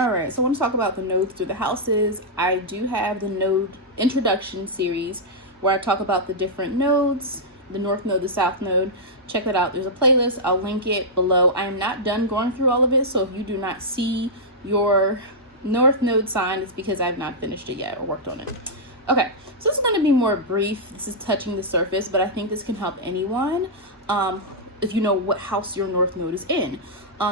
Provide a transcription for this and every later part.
All right, so I want to talk about the nodes through the houses. I do have the node introduction series where I talk about the different nodes, the north node, the south node. Check that out. There's a playlist. I'll link it below. I am not done going through all of it, so if you do not see your north node sign, it's because I've not finished it yet or worked on it. Okay, so this is going to be more brief. This is touching the surface, but I think this can help anyone if you know what house your north node is in.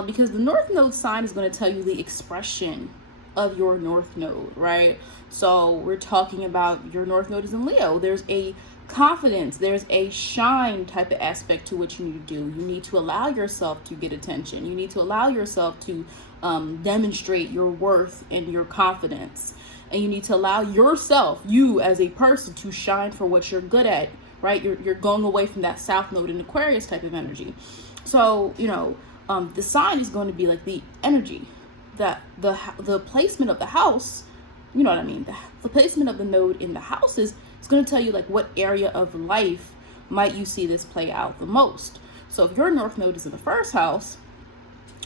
Because the north node sign is going to tell you the expression of your north node, right? So we're talking about your north node is in Leo. There's a confidence, there's a shine type of aspect to what you need to do. You need to allow yourself to get attention. You need to allow yourself to demonstrate your worth and your confidence. And you need to allow yourself, you as a person, to shine for what you're good at, right? You're going away from that south node in Aquarius type of energy. So, the sign is going to be like the energy, that the placement of the house, you know what I mean? The placement of the node in the houses is going to tell you like what area of life might you see this play out the most. So if your north node is in the first house,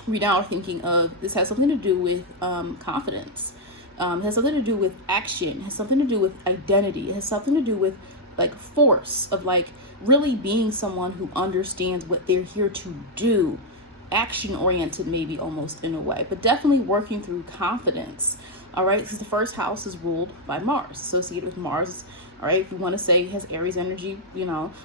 we now are thinking of this has something to do with confidence. It has something to do with action. It has something to do with identity. It has something to do with like force of like really being someone who understands what they're here to do. Action oriented, maybe almost in a way, but definitely working through confidence. All right, because the first house is ruled by Mars, associated with Mars. All right, if you want to say it has Aries energy,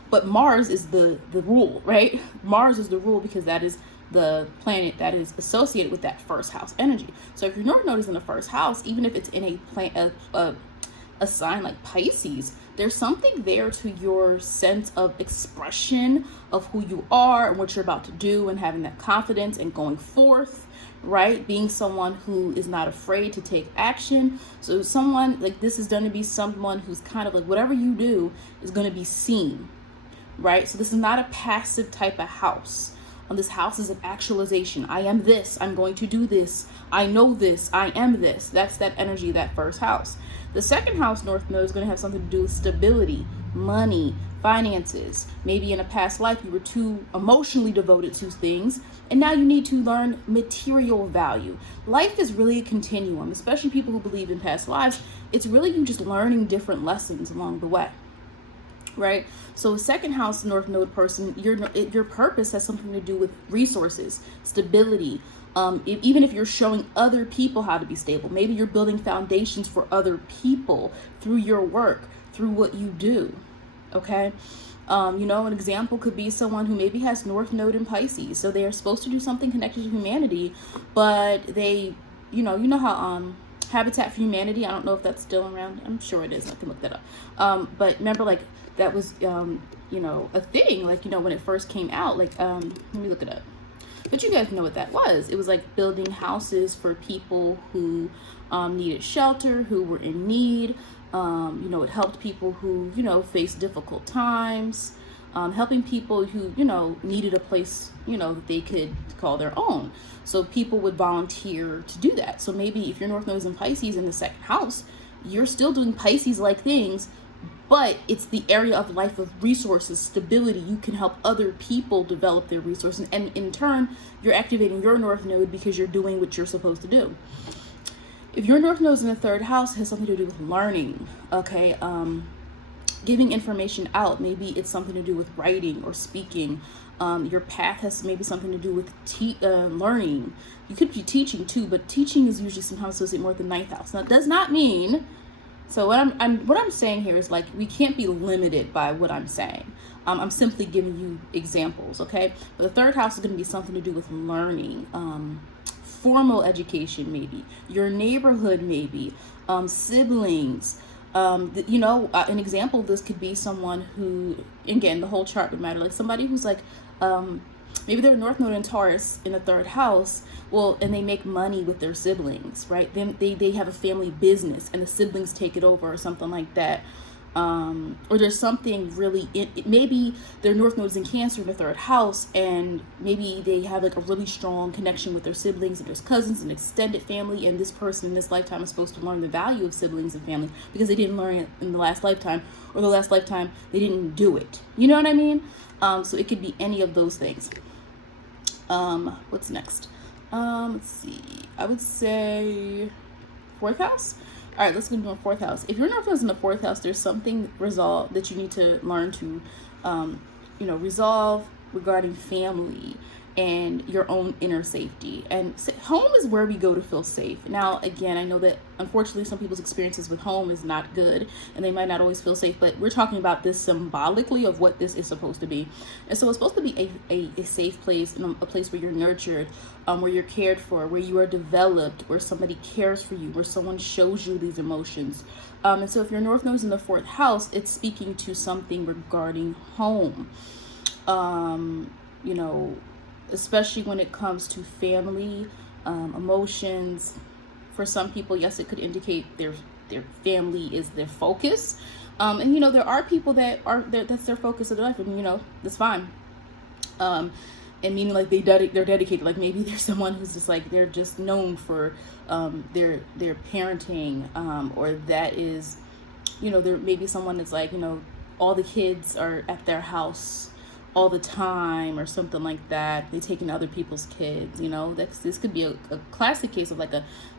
but Mars is the rule, right? Mars is the rule because that is the planet that is associated with that first house energy. So if your north node is in the first house, even if it's in a sign like Pisces, there's something there to your sense of expression of who you are and what you're about to do, and having that confidence and going forth, right? Being someone who is not afraid to take action. So someone like this is going to be someone who's kind of like whatever you do is going to be seen, right? So this is not a passive type of house. This house is an actualization. I am this. I'm going to do this. I know this. I am this. That's that energy, that first house. The second house north node is going to have something to do with stability, money, finances. Maybe in a past life you were too emotionally devoted to things, and now you need to learn material value. Life is really a continuum, especially people who believe in past lives. It's really you just learning different lessons along the way. Right? So a second house north node person, your purpose has something to do with resources, stability. Even if you're showing other people how to be stable, maybe you're building foundations for other people through your work, through what you do. Okay. An example could be someone who maybe has north node in Pisces. So they are supposed to do something connected to humanity, but they, how, Habitat for Humanity, I don't know if that's still around. I'm sure it is. I can look that up. But remember, like, that was, a thing, like, when it first came out, like, let me look it up. But you guys know what that was. It was like building houses for people who needed shelter, who were in need. It helped people who, faced difficult times. Helping people who, needed a place, that they could call their own. So people would volunteer to do that. So maybe if your north node is in Pisces in the second house, you're still doing Pisces-like things, but it's the area of life of resources, stability. You can help other people develop their resources. And in turn, you're activating your north node because you're doing what you're supposed to do. If your north node is in the third house, it has something to do with learning, okay? Giving information out. Maybe it's something to do with writing or speaking. Your path has maybe something to do with learning. You could be teaching too, but teaching is usually sometimes associated more with the ninth house. Now, it does not mean, so what I'm saying here is like, we can't be limited by what I'm saying. I'm simply giving you examples, okay? But the third house is going to be something to do with learning, formal education, maybe your neighborhood, maybe siblings. An example of this could be someone who, again, the whole chart would matter, like somebody who's like, maybe they're north node in Taurus in the third house, and they make money with their siblings, right? Then they have a family business and the siblings take it over or something like that. Or there's something really, maybe their north node is in Cancer in the third house, and maybe they have like a really strong connection with their siblings, and there's cousins and extended family, and this person in this lifetime is supposed to learn the value of siblings and family because they didn't learn it in the last lifetime, or the last lifetime they didn't do it. You know what I mean? So it could be any of those things. What's next? Let's see. I would say fourth house. All right, let's go to fourth house. If your North Node is in the fourth house, there's something resolve that you need to learn to, resolve regarding family and your own inner safety. And home is where we go to feel safe. Now, again, I know that unfortunately some people's experiences with home is not good and they might not always feel safe, but we're talking about this symbolically of what this is supposed to be. And so it's supposed to be a safe place, a place where you're nurtured, where you're cared for, where you are developed, where somebody cares for you, where someone shows you these emotions. And so if your North Node is in the fourth house, it's speaking to something regarding home. Especially when it comes to family, emotions. For some people, yes, it could indicate their family is their focus. And there are people that's their focus of their life, and that's fine. And meaning like they're dedicated. Like maybe there's someone who's just like they're just known for their parenting, or that is, there may be someone that's like all the kids are at their house all the time or something like that. They take in other people's kids. This could be a classic case of like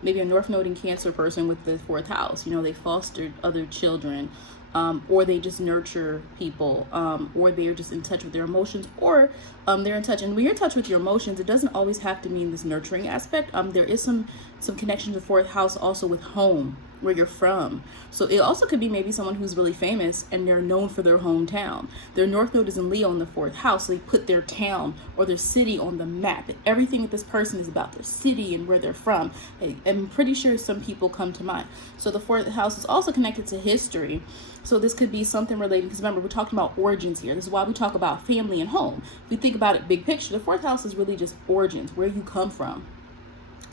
maybe a North Node in Cancer person with the fourth house. They fostered other children, or they just nurture people, or they're just in touch with their emotions, or they're in touch. And when you're in touch with your emotions, it doesn't always have to mean this nurturing aspect. There is some connection to the fourth house also with home, where you're from. So it also could be maybe someone who's really famous and they're known for their hometown. Their North Node is in Leo in the fourth house, so they put their town or their city on the map. And everything with this person is about their city and where they're from. I'm pretty sure some people come to mind. So the fourth house is also connected to history. So this could be something related, because remember, we're talking about origins here. This is why we talk about family and home. If we think about it big picture, the fourth house is really just origins, where you come from.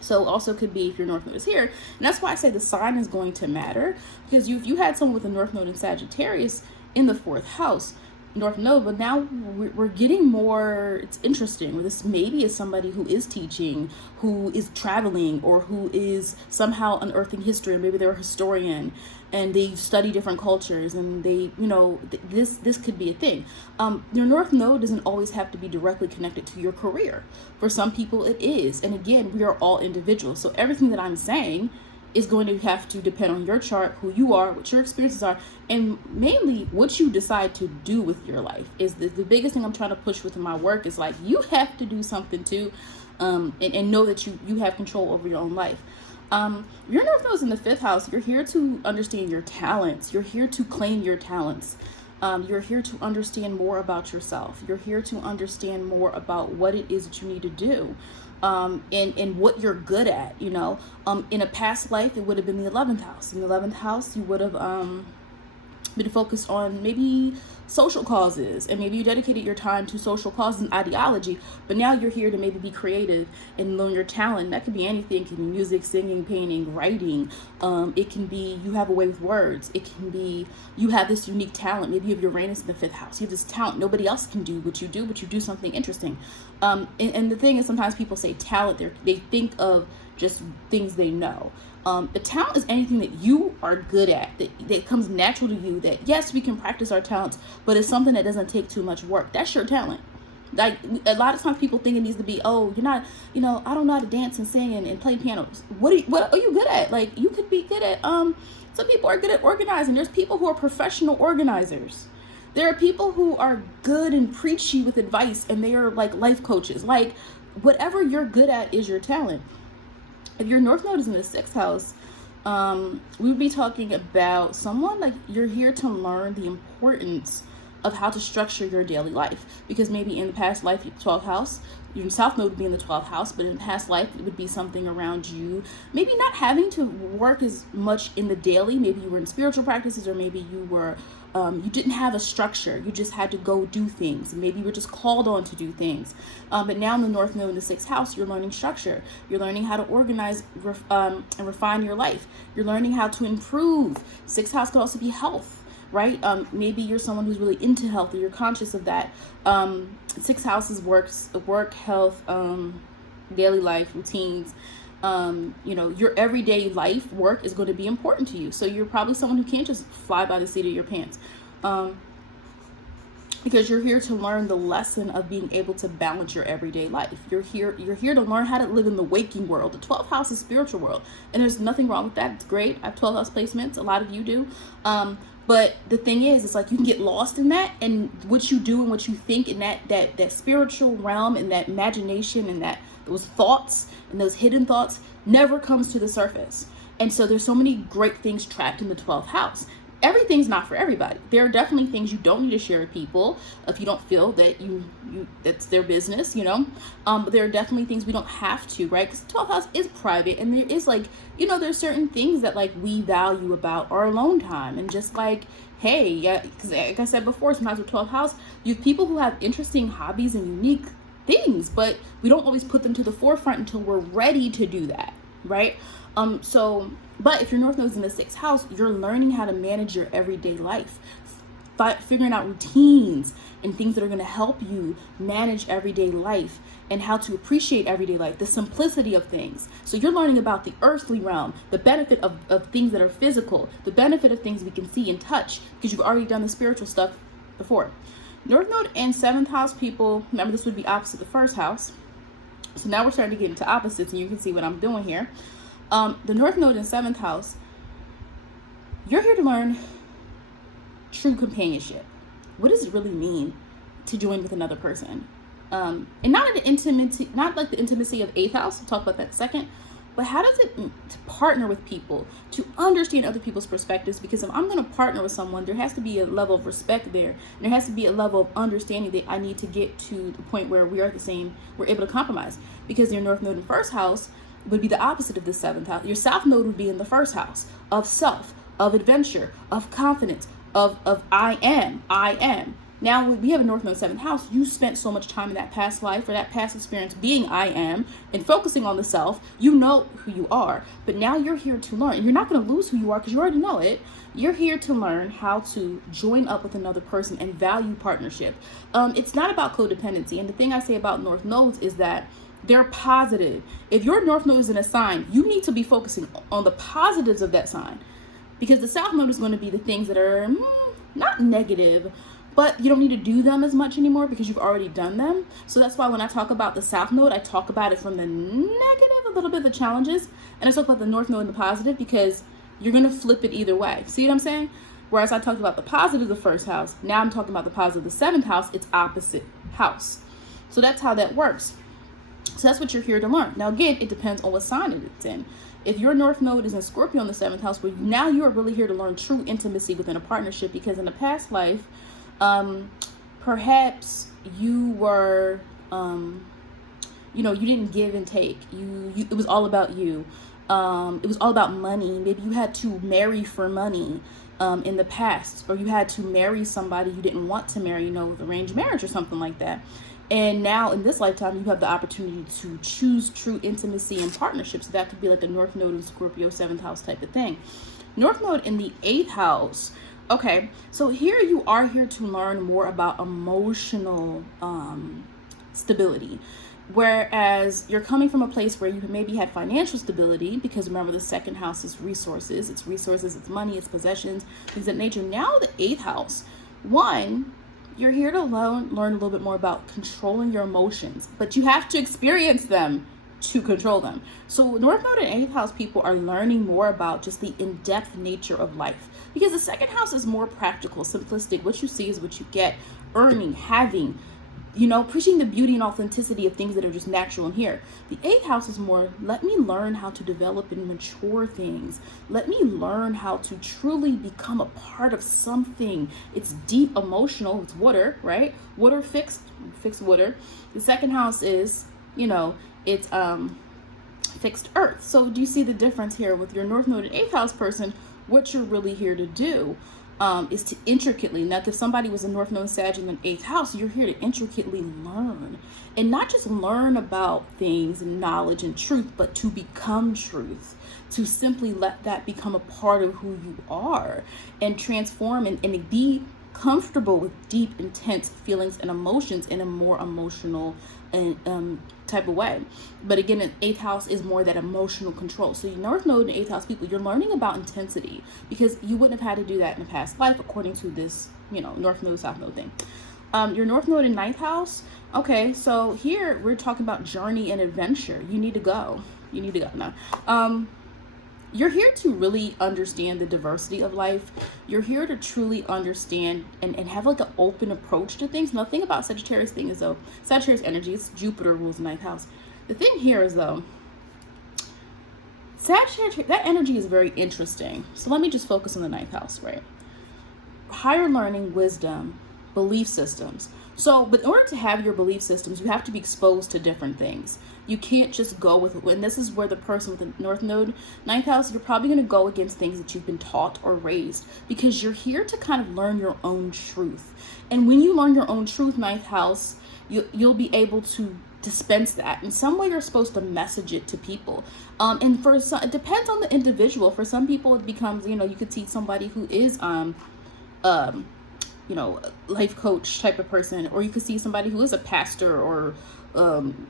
So also could be if your North Node is here. And that's why I say the sign is going to matter, because if you had someone with a North Node in Sagittarius in the fourth house, North Node, but now we're getting more, it's interesting. This maybe is somebody who is teaching, who is traveling, or who is somehow unearthing history. Maybe they're a historian and they study different cultures, and they, this could be a thing. Your North Node doesn't always have to be directly connected to your career. For some people it is. And again, we are all individuals. So everything that I'm saying is going to have to depend on your chart, who you are, what your experiences are, and mainly what you decide to do with your life. Is the biggest thing I'm trying to push with my work is like, you have to do something too, and know that you have control over your own life. Your North Node is in the fifth house. You're here to understand your talents. You're here to claim your talents. You're here to understand more about yourself. You're here to understand more about what it is that you need to do. And what you're good at, in a past life, it would have been the 11th house. In the 11th house, you would have been focused on maybe social causes, and maybe you dedicated your time to social causes and ideology, but now you're here to maybe be creative and learn your talent. That could be anything. It can be music, singing, painting, writing. It can be you have a way with words. It can be you have this unique talent. Maybe you have Uranus in the fifth house. You have this talent. Nobody else can do what you do, but you do something interesting. And the thing is, sometimes people say talent, they think of just things they know. The talent is anything that you are good at, that comes natural to you, that yes, we can practice our talents, but it's something that doesn't take too much work. That's your talent. Like a lot of times people think it needs to be, oh, you're not, I don't know how to dance and sing and play piano. What are you good at? Like you could be good at, some people are good at organizing. There's people who are professional organizers. There are people who are good and preachy with advice, and they are like life coaches. Like whatever you're good at is your talent. If your North Node is in the sixth house, we would be talking about someone like you're here to learn the importance of how to structure your daily life. Because maybe in the past life, 12th house, your South Node would be in the 12th house, but in the past life, it would be something around you. Maybe not having to work as much in the daily. Maybe you were in spiritual practices, or maybe you were, you didn't have a structure. You just had to go do things. Maybe you were just called on to do things. But now in the North Node in the sixth house, you're learning structure. You're learning how to organize and refine your life. You're learning how to improve. Sixth house could also be health, right? Maybe you're someone who's really into health, or you're conscious of that. Sixth house is work, health, daily life, routines. Your everyday life, work is going to be important to you. So you're probably someone who can't just fly by the seat of your pants. because you're here to learn the lesson of being able to balance your everyday life. You're here to learn how to live in the waking world. The 12th house is spiritual world, and there's nothing wrong with that. It's great. I have 12 house placements. A lot of you do. But the thing is, it's like you can get lost in that, and what you do and what you think in that spiritual realm and that imagination and those thoughts and those hidden thoughts never comes to the surface. And so there's so many great things trapped in the 12th house. Everything's not for everybody. There are definitely things you don't need to share with people if you don't feel that that's their business, but there are definitely things we don't have to, right? Because the 12th house is private, and there is there's certain things that we value about our alone time, and just hey, yeah, because like I said before, sometimes with 12th house, you have people who have interesting hobbies and unique things, but we don't always put them to the forefront until we're ready to do that, right? But if your North Node is in the 6th house, you're learning how to manage your everyday life, figuring out routines and things that are going to help you manage everyday life and how to appreciate everyday life, the simplicity of things. So you're learning about the earthly realm, the benefit of things that are physical, the benefit of things we can see and touch, because you've already done the spiritual stuff before. North Node and 7th house people, remember this would be opposite the 1st house. So now we're starting to get into opposites, and you can see what I'm doing here. The North Node in 7th house, you're here to learn true companionship. What does it really mean to join with another person? And not like the intimacy of 8th house, we'll talk about that in a second, but how does it to partner with people, to understand other people's perspectives? Because if I'm going to partner with someone, there has to be a level of respect there. And there has to be a level of understanding that I need to get to the point where we're able to compromise. Because your North Node in 1st house would be the opposite of the 7th house. Your South Node would be in the 1st house of self, of adventure, of confidence, of I am. Now we have a North Node 7th house. You spent so much time in that past life or that past experience being I am and focusing on the self. You know who you are, but now you're here to learn. You're not going to lose who you are because you already know it. You're here to learn how to join up with another person and value partnership. It's not about codependency. And the thing I say about North Nodes is that they're positive. If your North Node is in a sign, you need to be focusing on the positives of that sign, because the South Node is going to be the things that are not negative, but you don't need to do them as much anymore because you've already done them. So that's why when I talk about the South Node, I talk about it from the negative, a little bit of the challenges, and I talk about the North Node and the positive, because you're going to flip it either way. See what I'm saying? Whereas I talked about the positive of the 1st house, now I'm talking about the positive of the 7th house. It's opposite house. So that's how that works. So that's what you're here to learn. Now, again, it depends on what sign it's in. If your North Node is in Scorpio in the 7th house, well, now you are really here to learn true intimacy within a partnership, because in a past life, perhaps you were, you didn't give and take. It was all about you. It was all about money. Maybe you had to marry for money in the past, or you had to marry somebody you didn't want to marry, with arranged marriage or something like that. And now in this lifetime, you have the opportunity to choose true intimacy and partnerships. So that could be like a North Node in Scorpio 7th house type of thing. North Node in the 8th house. Okay, so here you are here to learn more about emotional stability. Whereas you're coming from a place where you maybe had financial stability, because remember the 2nd house is resources. It's resources, it's money, it's possessions, things of that nature. Now the 8th house, you're here to learn a little bit more about controlling your emotions, but you have to experience them to control them. So North Node and 8th house people are learning more about just the in-depth nature of life, because the 2nd house is more practical, simplistic. What you see is what you get, earning, having, appreciating the beauty and authenticity of things that are just natural in here. The 8th house is more, let me learn how to develop and mature things. Let me learn how to truly become a part of something. It's deep emotional. It's water, right? Water fixed water. The 2nd house is, it's fixed earth. So do you see the difference here with your North Node and 8th house person? What you're really here to do is to intricately, now if somebody was a North Node Sag in the 8th house, you're here to intricately learn, and not just learn about things and knowledge and truth, but to become truth, to simply let that become a part of who you are and transform and be comfortable with deep, intense feelings and emotions in a more emotional and type of way. But again, the 8th house is more that emotional control. So you North Node and 8th house people, you're learning about intensity, because you wouldn't have had to do that in a past life according to this, North Node, South Node thing. Your North Node in ninth house. Okay, so here we're talking about journey and adventure. You need to go. You need to go. No. You're here to really understand the diversity of life. You're here to truly understand and have like an open approach to things. Nothing about Sagittarius thing is though, Sagittarius energy, it's Jupiter rules the ninth house. The thing here is though, Sagittarius, that energy is very interesting. So let me just focus on the ninth house, right? Higher learning, wisdom, belief systems. So, but in order to have your belief systems, you have to be exposed to different things. You can't just go with, and this is where the person with the North Node, ninth house, you're probably going to go against things that you've been taught or raised, because you're here to kind of learn your own truth. And when you learn your own truth, ninth house, you'll be able to dispense that. In some way, you're supposed to message it to people. And for some, it depends on the individual. For some people, it becomes, you could see somebody who is, life coach type of person, or you could see somebody who is a pastor or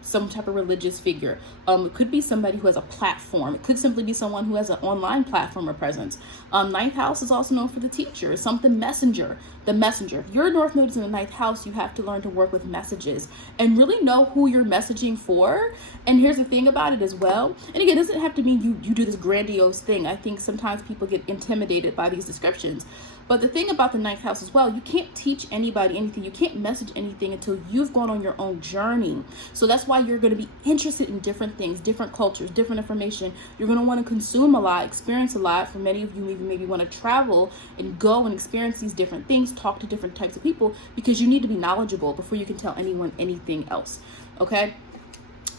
some type of religious figure. It could be somebody who has a platform. It could simply be someone who has an online platform or presence. Ninth house is also known for the teacher, the messenger. If your North Node is in the ninth house, you have to learn to work with messages and really know who you're messaging for. And here's the thing about it as well. And again, it doesn't have to mean you do this grandiose thing. I think sometimes people get intimidated by these descriptions. But the thing about the ninth house as well, you can't teach anybody anything. You can't message anything until you've gone on your own journey. So that's why you're going to be interested in different things, different cultures, different information. You're going to want to consume a lot, experience a lot. For many of you, even maybe want to travel and go and experience these different things, talk to different types of people, because you need to be knowledgeable before you can tell anyone anything else. Okay?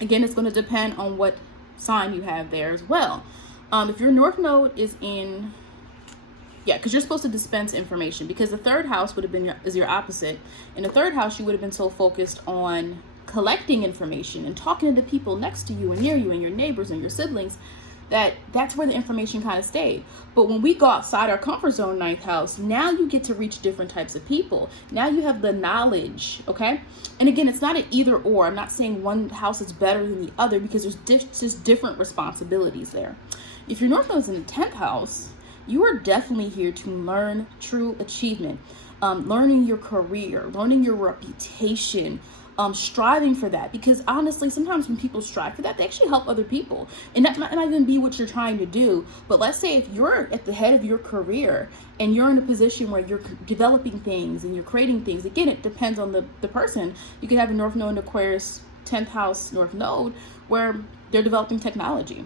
Again, it's going to depend on what sign you have there as well. If your North Node is in... Yeah, because you're supposed to dispense information, because the third house would have been is your opposite. In the third house, you would have been so focused on collecting information and talking to the people next to you and near you and your neighbors and your siblings, that's where the information kind of stayed. But when we go outside our comfort zone, ninth house, now you get to reach different types of people. Now you have the knowledge, okay? And again, it's not an either or. I'm not saying one house is better than the other, because there's just different responsibilities there. If your North Node is in the 10th house, you are definitely here to learn true achievement, learning your career, learning your reputation, striving for that. Because honestly, sometimes when people strive for that, they actually help other people. And that might not even be what you're trying to do. But let's say if you're at the head of your career and you're in a position where you're developing things and you're creating things, again, it depends on the person. You could have a North Node in Aquarius, 10th house North Node, where they're developing technology.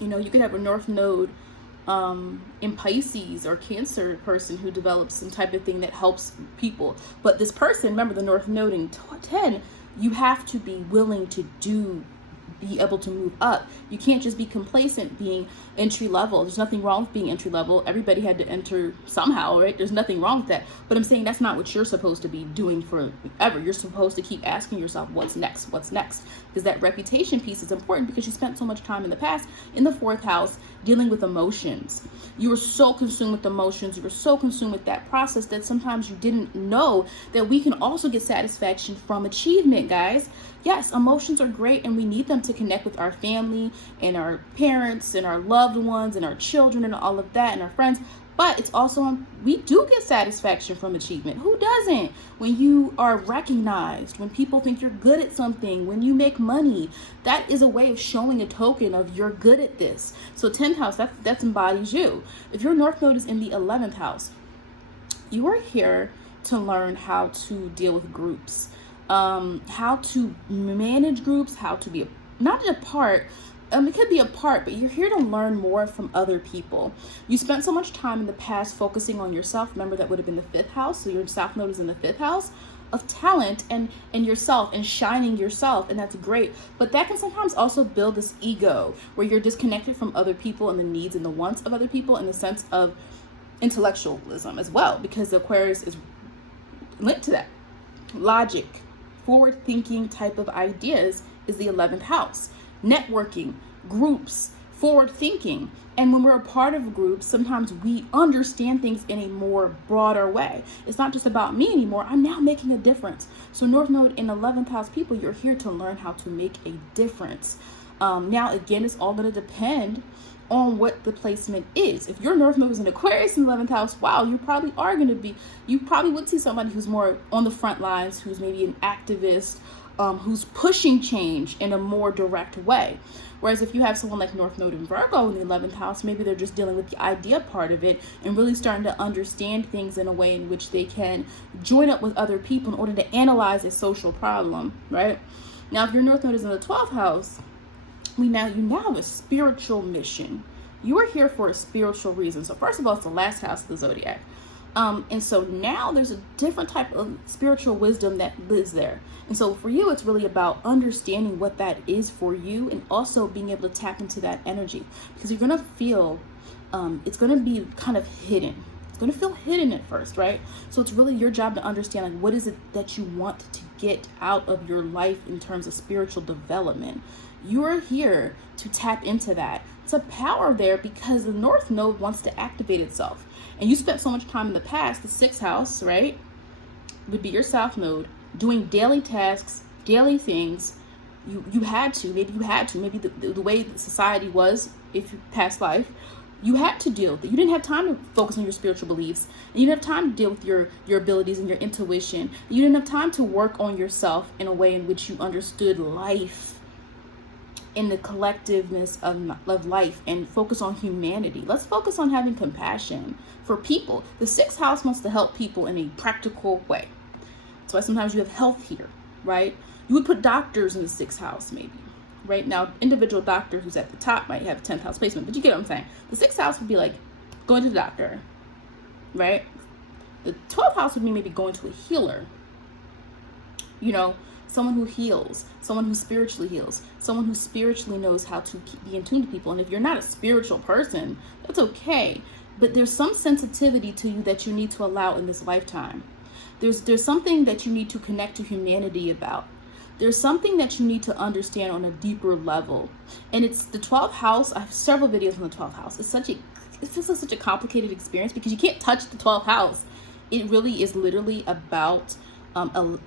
You could have a North Node in Pisces or Cancer person who develops some type of thing that helps people. But this person, remember the North Node in 10, you have to be willing to be able to move up. You can't just be complacent being entry level. There's nothing wrong with being entry level. Everybody had to enter somehow, right? There's nothing wrong with that. But I'm saying that's not what you're supposed to be doing forever. You're supposed to keep asking yourself, what's next? What's next? Because that reputation piece is important, because you spent so much time in the past in the 4th house dealing with emotions. You were so consumed with emotions. You were so consumed with that process that sometimes you didn't know that we can also get satisfaction from achievement, guys. Yes, emotions are great, and we need them to connect with our family and our parents and our loved ones and our children and all of that and our friends. But it's also, we do get satisfaction from achievement. Who doesn't? When you are recognized, when people think you're good at something, when you make money, that is a way of showing a token of you're good at this. So 10th house, that embodies you. If your North Node is in the 11th house, you are here to learn how to deal with groups, how to manage groups, how to be not a part. It could be a part, but you're here to learn more from other people. You spent so much time in the past focusing on yourself. Remember, that would have been the 5th house. So your South Node is in the 5th house of talent and yourself and shining yourself. And that's great. But that can sometimes also build this ego where you're disconnected from other people and the needs and the wants of other people, in the sense of intellectualism as well, because the Aquarius is linked to that. Logic, forward thinking type of ideas is the 11th house. Networking, groups, forward thinking. And when we're a part of groups, sometimes we understand things in a more broader way. It's not just about me anymore. I'm now making a difference. So North Node in 11th house people, you're here to learn how to make a difference. Now, again, it's all going to depend on what the placement is. If your North Node is in Aquarius in the 11th house, wow, you probably would see somebody who's more on the front lines, who's maybe an activist, who's pushing change in a more direct way. Whereas if you have someone like North Node in Virgo in the 11th house, maybe they're just dealing with the idea part of it and really starting to understand things in a way in which they can join up with other people in order to analyze a social problem, right? Now, if your North Node is in the 12th house, you now have a spiritual mission. You are here for a spiritual reason. So first of all, it's the last house of the zodiac. And so now there's a different type of spiritual wisdom that lives there. And so for you, it's really about understanding what that is for you and also being able to tap into that energy, because you're going to feel, it's going to be kind of hidden. It's going to feel hidden at first, right? So it's really your job to understand, like, what is it that you want to get out of your life in terms of spiritual development. You are here to tap into that. It's a power there because the North Node wants to activate itself. And you spent so much time in the past, the 6th house, right, would be your South Node, doing daily tasks, daily things. You had to, maybe the way society was, if you past life, you had to deal with it. You didn't have time to focus on your spiritual beliefs. And you didn't have time to deal with your abilities and your intuition. You didn't have time to work on yourself in a way in which you understood life in the collectiveness of life and focus on humanity. Let's focus on having compassion for people. The 6th house wants to help people in a practical way. That's why sometimes you have health here, right? You would put doctors in the 6th house maybe. Right now, individual doctor who's at the top might have a 10th house placement, but you get what I'm saying. The 6th house would be like going to the doctor, right? The 12th house would be maybe going to a healer, someone who heals, someone who spiritually heals, someone who spiritually knows how to be in tune to people. And if you're not a spiritual person, that's okay. But there's some sensitivity to you that you need to allow in this lifetime. There's something that you need to connect to humanity about. There's something that you need to understand on a deeper level. And it's the 12th house. I have several videos on the 12th house. It feels like such a complicated experience because you can't touch the 12th house. It really is literally about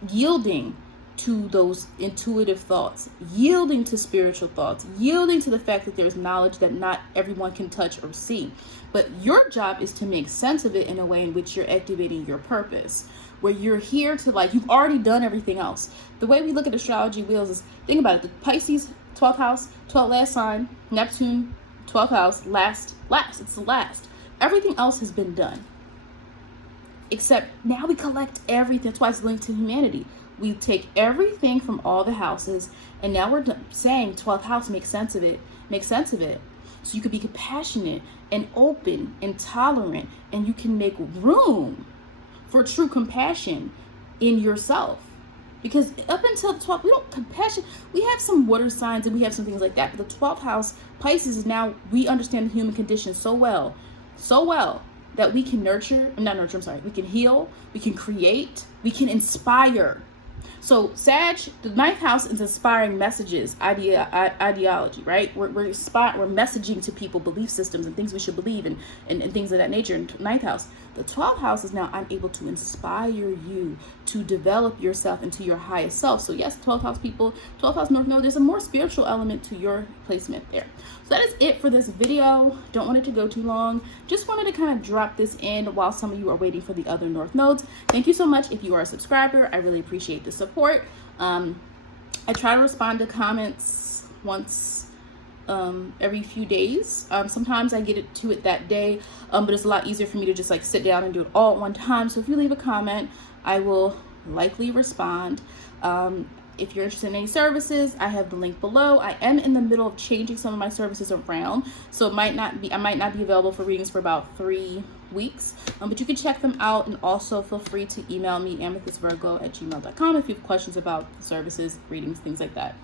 yielding to those intuitive thoughts, yielding to spiritual thoughts, yielding to the fact that there's knowledge that not everyone can touch or see. But your job is to make sense of it in a way in which you're activating your purpose, where you're here to, you've already done everything else. The way we look at astrology wheels is, think about it, the Pisces, 12th house, 12th last sign, Neptune, 12th house, last, it's the last. Everything else has been done. Except now we collect everything. That's why it's linked to humanity. We take everything from all the houses, and now we're saying 12th house, make sense of it. So you could be compassionate and open and tolerant, and you can make room for true compassion in yourself. Because up until the 12th, we have some water signs and we have some things like that. But the 12th house, Pisces, is now, we understand the human condition so well that we can we can heal, we can create, we can inspire. So Sag, the 9th house is inspiring messages, ideology, right? We're messaging to people belief systems and things we should believe and things of that nature. In 9th house, the 12th house is now, I'm able to inspire you to develop yourself into your highest self. So yes, 12th house people, 12th house North Node, there's a more spiritual element to your placement there. So that is it for this video. Don't want it to go too long. Just wanted to kind of drop this in while some of you are waiting for the other North Nodes. Thank you so much if you are a subscriber. I really appreciate the support. I try to respond to comments once every few days. Sometimes I get to it that day, but it's a lot easier for me to just sit down and do it all at one time. So if you leave a comment, I will likely respond. If you're interested in any services, I have the link below. I am in the middle of changing some of my services around, so I might not be available for readings for about 3 weeks, but you can check them out, and also feel free to email me amethystvirgo@gmail.com if you have questions about services, readings, things like that.